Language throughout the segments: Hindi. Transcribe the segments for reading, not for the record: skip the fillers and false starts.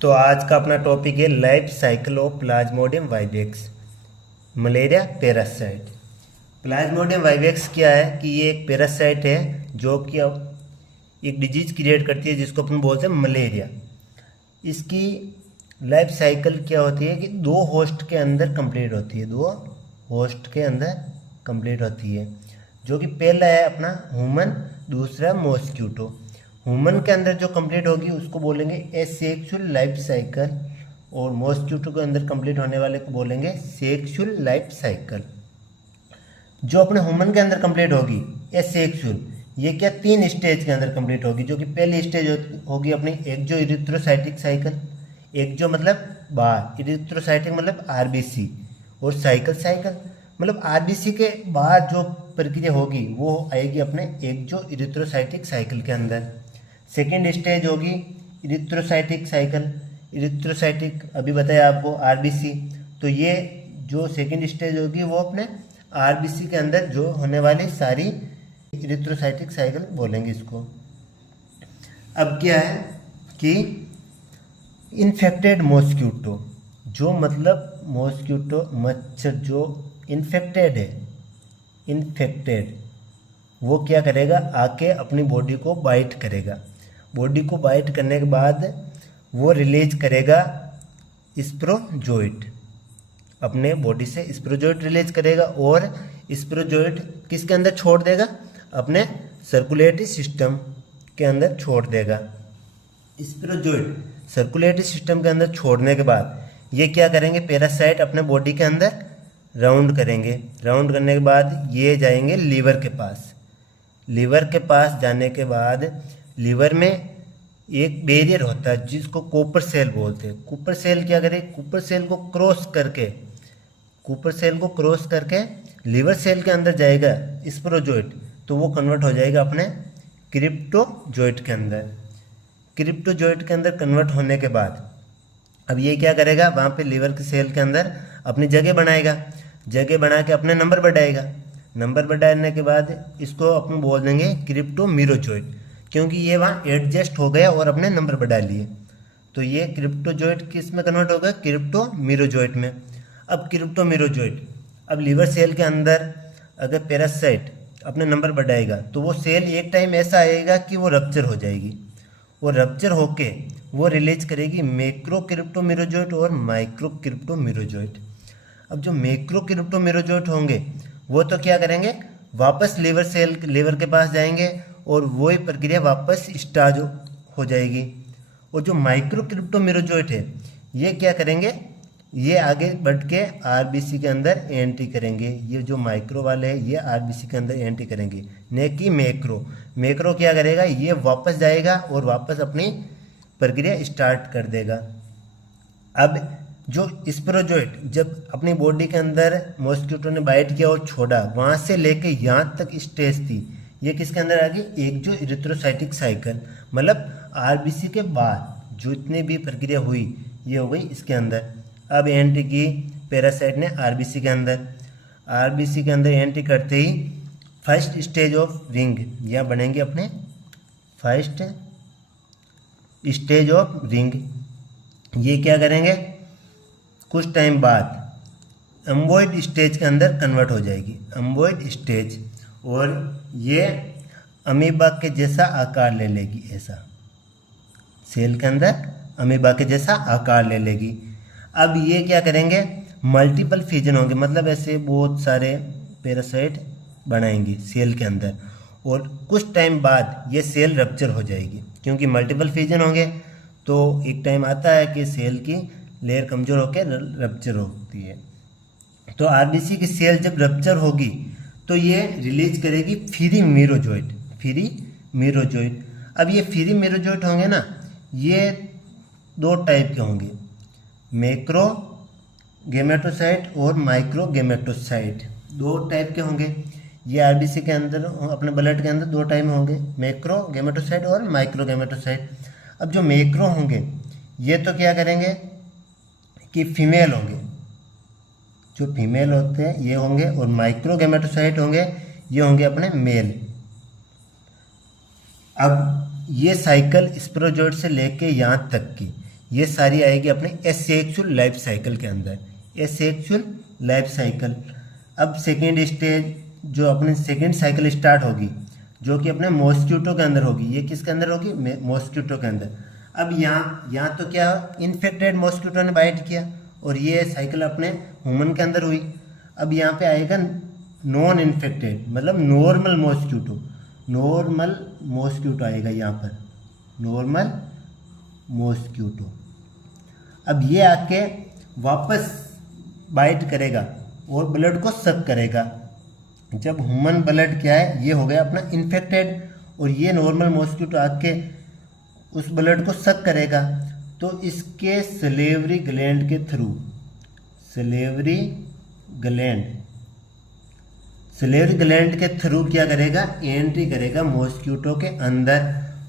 तो आज का अपना टॉपिक है life cycle of Plasmodium vivax malaria parasite. Plasmodium vivax क्या है कि ये एक पैरासाइट है जो कि अब एक डिजीज क्रिएट करती है जिसको अपन बोलते हैं मलेरिया। इसकी लाइफ साइकिल क्या होती है कि दो होस्ट के अंदर कंप्लीट होती है, दो होस्ट के अंदर कंप्लीट होती है, जो कि पहला है अपना ह्यूमन, दूसरा मॉस्क्यूटो। ह्यूमन के अंदर जो कंप्लीट होगी उसको बोलेंगे एसेक्सुअल लाइफ साइकिल और मॉस्क्यूटो के अंदर कंप्लीट होने वाले को बोलेंगे सेक्सुअल लाइफ साइकिल। जो अपने ह्यूमन के अंदर कंप्लीट होगी एसेक्सुअल, ये क्या तीन स्टेज के अंदर कंप्लीट होगी, जो कि पहली स्टेज होगी अपनी एक जो इरिथ्रोसाइटिक साइकिल, एक जो मतलब बाहर इरिथ्रोसाइटिक मतलब आरबीसी, और साइकिल मतलब आरबीसी के बाद जो प्रक्रिया होगी वो आएगी अपने एक जो इरिथ्रोसाइटिक साइकिल के अंदर। सेकेंड स्टेज होगी इरिथ्रोसाइटिक साइकिल, इरिथ्रोसाइटिक अभी बताया आपको आरबीसी, तो ये जो सेकेंड स्टेज होगी वो अपने आरबीसी के अंदर जो होने वाली सारी इरिथ्रोसाइटिक साइकिल बोलेंगे इसको। अब क्या है कि इन्फेक्टेड मॉस्क्यूटो, जो मतलब मॉस्क्यूटो मच्छर जो इन्फेक्टेड है, इन्फेक्टेड वो क्या करेगा आके अपनी बॉडी को बाइट करेगा। बॉडी को बाइट करने के बाद वो रिलीज करेगा स्पोरोजोइट, अपने बॉडी से स्पोरोजोइट रिलीज करेगा और स्पोरोजोइट किसके अंदर छोड़ देगा, अपने सर्कुलेटरी सिस्टम के अंदर छोड़ देगा। स्पोरोजोइट सर्कुलेटरी सिस्टम के अंदर छोड़ने के बाद ये क्या करेंगे, पैरासाइट अपने बॉडी के अंदर राउंड करेंगे। राउंड करने के बाद ये जाएंगे लीवर के पास। लीवर के पास जाने के बाद लीवर में एक बैरियर होता है जिसको कूपर सेल बोलते हैं। कूपर सेल क्या करे, कूपर सेल को क्रॉस करके लीवर सेल के अंदर जाएगा स्पोरोजोइट, तो वो कन्वर्ट हो जाएगा अपने क्रिप्टोजोइट के अंदर। क्रिप्टोजोइट के अंदर कन्वर्ट होने के बाद अब ये क्या करेगा, वहाँ पे लीवर के सेल के अंदर अपनी जगह बनाएगा, जगह बना के अपने नंबर बढ़ाएगा। नंबर बढ़ाने के बाद इसको अपन बोल देंगे क्रिप्टोमीरोजोइट, क्योंकि ये वहाँ एडजस्ट हो गया और अपने नंबर बढ़ा लिए, तो ये क्रिप्टोजोइट किस में कन्वर्ट होगा, क्रिप्टोमीरोजोइट में। अब क्रिप्टोमीरोजोइट अब लीवर सेल के अंदर अगर पैरासाइट अपने नंबर बढ़ाएगा तो वो सेल एक टाइम ऐसा आएगा कि वो रप्चर हो जाएगी, और रप्चर होके वो रिलीज करेगी मैक्रो क्रिप्टोमीरोजोइट और माइक्रो क्रिप्टोमीरोजोइट। अब जो मैक्रो क्रिप्टोमीरोजोइट होंगे वो तो क्या करेंगे, वापस लीवर के पास जाएंगे और वही प्रक्रिया वापस स्टार्ट हो जाएगी। और जो माइक्रो क्रिप्टोमीरोजोइट है ये क्या करेंगे, ये आगे बढ़ के आरबीसी के अंदर एंट्री करेंगे। ये जो माइक्रो वाले हैं ये आरबीसी के अंदर एंट्री करेंगे, न कि मैक्रो क्या करेगा, ये वापस जाएगा और वापस अपनी प्रक्रिया स्टार्ट कर देगा। अब जो स्पोरोजोइट जब अपनी बॉडी के अंदर मॉस्क्यूटो ने बाइट किया और छोड़ा, वहाँ से लेके यहाँ तक स्टेज थी, ये किसके अंदर आ गई, एक जो इरिथ्रोसाइटिक साइकिल, मतलब आरबीसी के बाद जो इतनी भी प्रक्रिया हुई ये हो गई इसके अंदर। अब एंट्री की पैरासाइट ने आरबीसी के अंदर एंट्री करते ही फर्स्ट स्टेज ऑफ रिंग या बनेंगे अपने फर्स्ट स्टेज ऑफ रिंग। ये क्या करेंगे, कुछ टाइम बाद अम्बोइड स्टेज के अंदर कन्वर्ट हो जाएगी, अम्बोइड स्टेज, और ये अमीबा के जैसा आकार ले लेगी, ऐसा सेल के अंदर अमीबा के जैसा आकार ले लेगी। अब ये क्या करेंगे, मल्टीपल फ्यूजन होंगे, मतलब ऐसे बहुत सारे पैरासाइट बनाएंगी सेल के अंदर, और कुछ टाइम बाद ये सेल रप्चर हो जाएगी, क्योंकि मल्टीपल फ्यूजन होंगे तो एक टाइम आता है कि सेल की लेयर कमज़ोर होकर रप्चर होती है। तो आरबीसी की सेल जब रप्चर होगी तो ये रिलीज करेगी फ्री मीरोजोइट। अब ये फ्री मीरोजोइट होंगे ना, ये दो टाइप के होंगे, मैक्रो गेमेटोसाइट और माइक्रो गेमेटोसाइट, दो टाइप के होंगे। ये आरबीसी के अंदर अपने ब्लड के अंदर दो टाइप होंगे, मैक्रो गेमेटोसाइट और माइक्रो गेमेटोसाइट। अब जो मैक्रो होंगे ये तो क्या करेंगे कि फीमेल होंगे, जो फीमेल होते हैं ये होंगे, और माइक्रो गेमेटोसाइट होंगे ये होंगे अपने मेल। अब ये साइकिल स्पोरोजोइट से लेके यहाँ तक की ये सारी आएगी अपने एसेक्सुअल लाइफ साइकिल के अंदर, एसेक्सुअल लाइफ साइकिल। अब सेकेंड स्टेज जो अपनी सेकेंड साइकिल स्टार्ट होगी, जो कि अपने मॉस्क्यूटो के अंदर होगी। ये किसके अंदर होगी? मॉस्क्यूटो के अंदर। अब यहाँ तो क्या, इन्फेक्टेड मॉस्क्यूटो ने बाइट किया और ये साइकिल अपने ह्यूमन के अंदर हुई। अब यहाँ पे आएगा नॉन इन्फेक्टेड, मतलब नॉर्मल मॉस्क्यूटो, नॉर्मल मॉस्क्यूटो आएगा यहाँ पर, नॉर्मल मॉस्क्यूटो। अब ये आके वापस बाइट करेगा और ब्लड को सक करेगा। जब ह्यूमन ब्लड क्या है, ये हो गया अपना इन्फेक्टेड, और ये नॉर्मल मॉस्क्यूटो आके उस ब्लड को सक करेगा, तो इसके सलेवरी ग्लैंड के थ्रू, सलेवरी ग्लैंड के थ्रू क्या करेगा, एंट्री करेगा मॉस्क्यूटो के अंदर,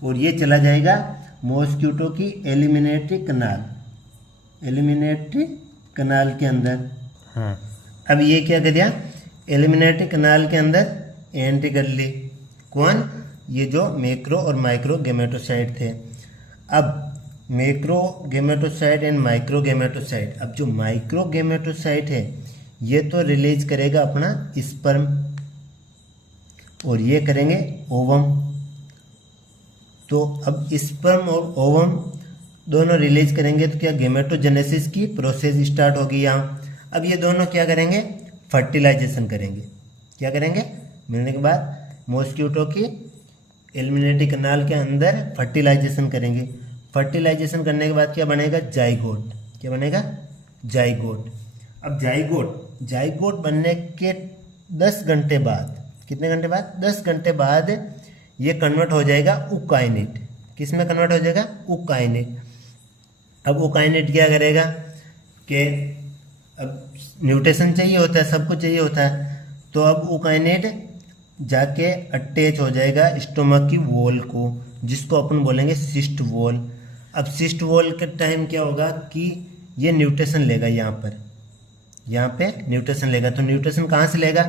और ये चला जाएगा मॉस्क्यूटो की एलिमिनेटरी कनाल के अंदर। हाँ, अब ये क्या कर दिया, एलिमिनेटरी कनाल के अंदर एंट्री कर ली। कौन? ये जो मैक्रो और माइक्रो गेमेटोसाइट थे। अब macro gametocyte and micro gametocyte, अब जो माइक्रो गेमेटोसाइट है ये तो रिलीज करेगा अपना स्पर्म, और ये करेंगे ओवम। तो अब स्पर्म और ओवम दोनों रिलीज करेंगे तो क्या, गेमेटोजेनेसिस की प्रोसेस स्टार्ट होगी यहाँ। अब ये दोनों क्या करेंगे, फर्टिलाइजेशन करेंगे। क्या करेंगे? मिलने के बाद मॉस्क्यूटो की एलिमिनेटरी कनाल के अंदर फर्टिलाइजेशन करेंगे। फर्टिलाइजेशन करने के बाद क्या बनेगा, जाइगोट। क्या बनेगा? जाइगोट। अब जाइगोट बनने के 10 घंटे बाद, कितने घंटे बाद? 10 घंटे बाद ये कन्वर्ट हो जाएगा उकाइनेट। किस में कन्वर्ट हो जाएगा? उकाइनेट। अब उकाइनेट क्या करेगा कि अब न्यूट्रिशन चाहिए होता है, सब कुछ चाहिए होता है, तो अब उकाइनेट जाके अटैच हो जाएगा स्टोमक की वॉल को, जिसको अपन बोलेंगे सिस्ट वॉल। अब सिस्ट वॉल के टाइम क्या होगा कि ये न्यूट्रिशन लेगा, यहाँ पे न्यूट्रिशन लेगा। तो न्यूट्रिशन कहाँ से लेगा?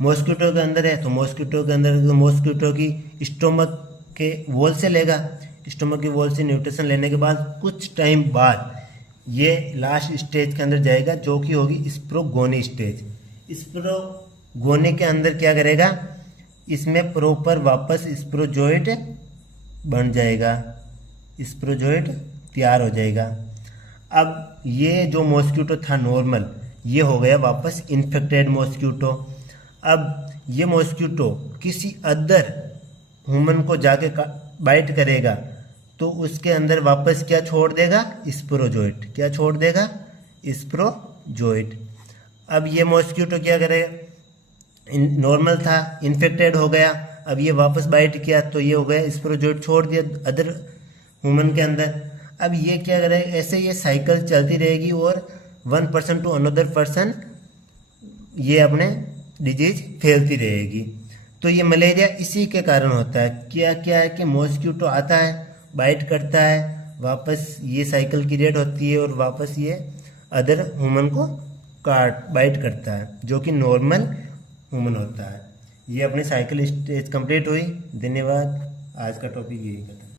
मॉस्क्यूटो के अंदर है, तो मॉस्क्यूटो के अंदर मॉस्क्यूटो की स्टोमक के वॉल से लेगा। स्टोमक की वॉल से न्यूट्रिशन लेने के बाद कुछ टाइम बाद ये लास्ट स्टेज के अंदर जाएगा, जो कि होगी स्प्रोगोनी स्टेज। स्प्रोगोनी के अंदर क्या करेगा, इसमें प्रॉपर वापस स्प्रोजोइट बन जाएगा, स्प्रोजोइट तैयार हो जाएगा। अब ये जो मॉस्क्यूटो था नॉर्मल, ये हो गया वापस इन्फेक्टेड मॉस्क्यूटो। अब ये मॉस्क्यूटो किसी अदर ह्यूमन को जाके बाइट करेगा तो उसके अंदर वापस क्या छोड़ देगा, स्प्रोजोइट। क्या छोड़ देगा? स्प्रोजोइट। अब ये मॉस्क्यूटो क्या करेगा, नॉर्मल था, इन्फेक्टेड हो गया, अब ये वापस बाइट किया तो ये हो गया स्प्रोजोइट, छोड़ दिया अदर ह्यूमन के अंदर। अब ये क्या करेगा, ऐसे ये साइकिल चलती रहेगी और 1 पर्सन टू अनदर पर्सन ये अपने डिजीज फैलती रहेगी। तो ये मलेरिया इसी के कारण होता है। क्या है कि मॉस्क्यूटो आता है, बाइट करता है, वापस ये साइकिल क्रिएट होती है और वापस ये अदर ह्यूमन को बाइट करता है, जो कि नॉर्मल ह्यूमन होता है। ये अपनी साइकिल स्टेज कंप्लीट हुई। धन्यवाद। आज का टॉपिक यही था।